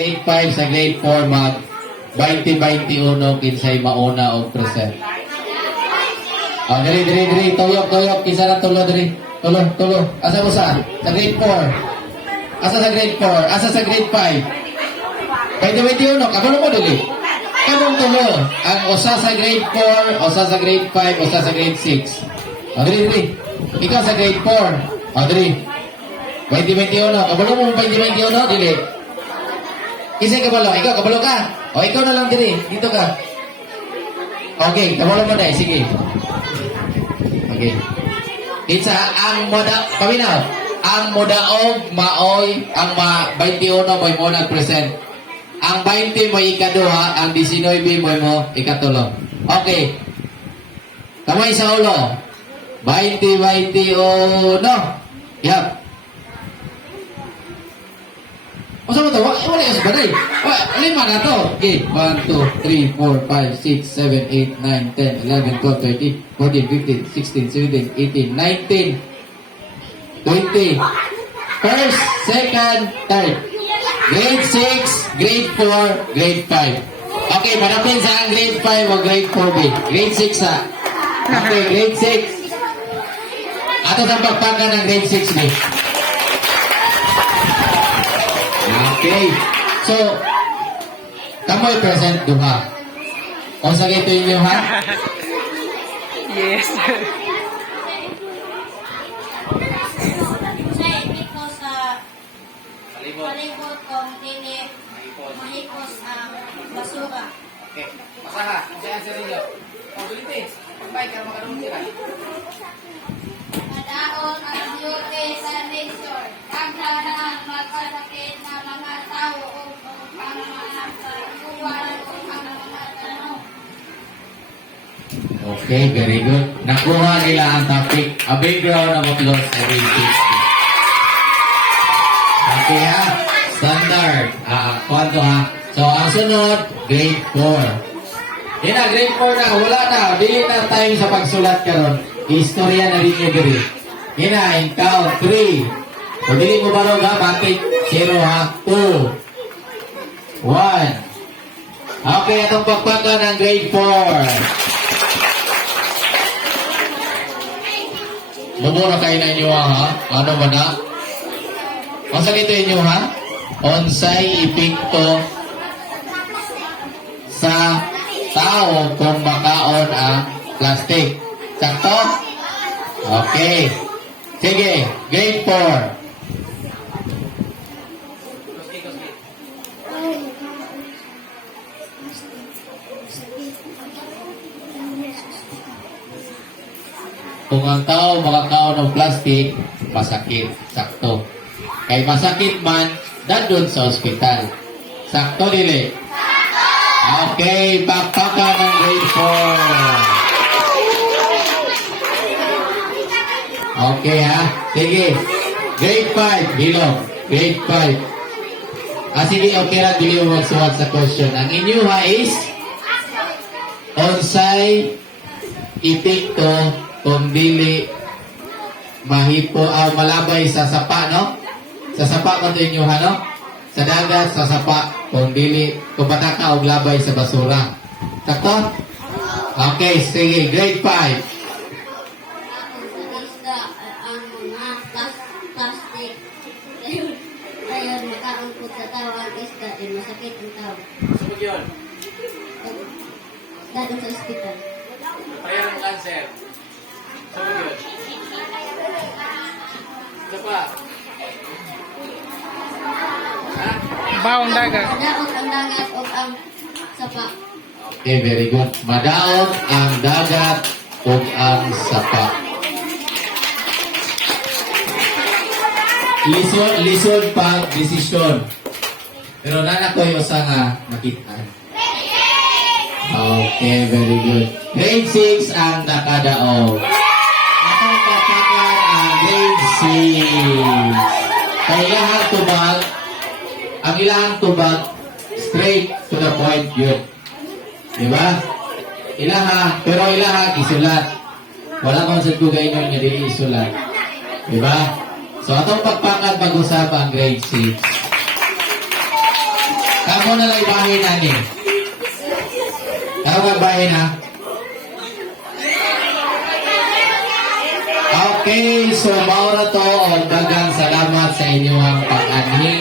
Grade 5 sa grade 4 mag 2021 kinsay mauna og present. Diri, tuyok, kinsa na tulo diri. Tulo. Asa mo sa grade 4? Asa sa grade 4? Asa sa grade 5? 2021, kabalo mo dili. Kanong tulo? Ang usa sa grade 4, usa sa grade 5, usa sa grade 6. Diri. Ikaw sa grade 4. Diri. 2021, kabalo mo 2021 dili. Kisay kabalo? Ikaw, kabalo ka? O, ikaw na lang diri. Dito ka. Okay, kabalo mo dahil. Sige. Okay. Kitsa, ang moda, paminaw, ang modaog, maoy, ang 21 mo'y mo nag-present. Ang 20 mo'y ikaduha, ang 19 mo'y mo ikatulo. Okay. Kamay sa ulo. 20, 21. Yap. Masa mo ito? Wala yung sabanay. Lima na ito. Okay. 1, 2, 3, 4, 5, 6, 7, 8, 9, 10, 11, 12, 13, 14, 15, 16, 17, 18, 19, 20. First, second, third. Grade 6, grade 4, grade 5. Okay, manapin sa ang grade 5 o grade 4B. Grade 6 ha. Okay, grade 6. Ato sa pagpakan ng grade 6B. Okay. So, kamoy present duha. O sa gito inyo ha? Yes. Palibot kong dili mahipos ang basura. Okay. Masaha. Kung saan sa rinyo? Pag-ulitis. Pag-bike ka makarunod sila. Madaon ang beauty sa nature. Pagdadaan magkasakit na mga tao o pangamahan sa iwan o mga tanong. Okay, very good. Nakuha nila ang topic. A background of applause every week. Okay ha? Standard. Kwanto ha? So, ang sunod, grade 4. Yan na, grade 4 na. Wala na. Dili na time sa pagsulat karon. Istorya na rin yung diri. Yan na, in count 3. So, dili mo ba rin ha? Bakit? 0 ha? 2. 1. Okay, itong pagpaka ng grade 4. Bumura kayo na inyo ha? Ano ba na? Ang sakito inyo ha? Onsay epekto sa tao kung makaon ang plastic. Sakto? Okay. Sige, grade 4. Kung ang tao makakaon ng plastic, masakit. Sakto. Kay masakit man, dadun sa ospital. Sakto dili? Okay, pakpaka ng grade 4. Okay ha? Sige. Grade 5, bilog. Grade 5. Sige, okay lang, dili mo magsuwat sa question. Ang inyo ha is onsay epekto kung dili mahipo malabay sa sapa, no? Sa sapa ko ito inyo ha, no? Sa dagat, sa sapa, kung dili, kung pataka o labay sa basura. Sakto? Okay, sige, grade 5. Isda ang mga plastic. Ayun, makaangkot sa tao ang isda din masakit ang tao. Sino yun? Dadun sa ospital. Pareho ng cancer. Sino yun? Ito pa. Baong dagat. Madaot ang dagat o ang sapa. Okay, very good. Madaot ang dagat o ang sapa. Lisod pag desisyon. Pero nana ko yung sa nga nakita. Okay, very good. Grade 6 ang nakadaog. Atong patakan ang grade 6. Kaya lahat tubag, ang ilang tubag, straight to the point yun. Diba? Ilaha, pero ilaha, isulat. Wala kong sa kugay nyo niya, dili isulat. Diba? So, atong pagpakan pag-usap ang grade 6. Ako na lang ibahin na ni. Ako magbahin ha. Okay, so maura to. Dagang salamat sa inyong pag-anhi.